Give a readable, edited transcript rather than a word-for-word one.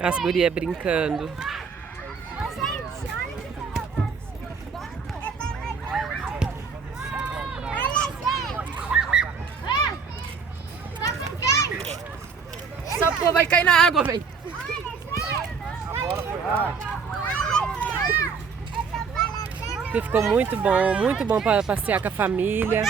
As gurias brincando. Essa porra vai cair na água, velho. Que ficou muito bom para passear com a família.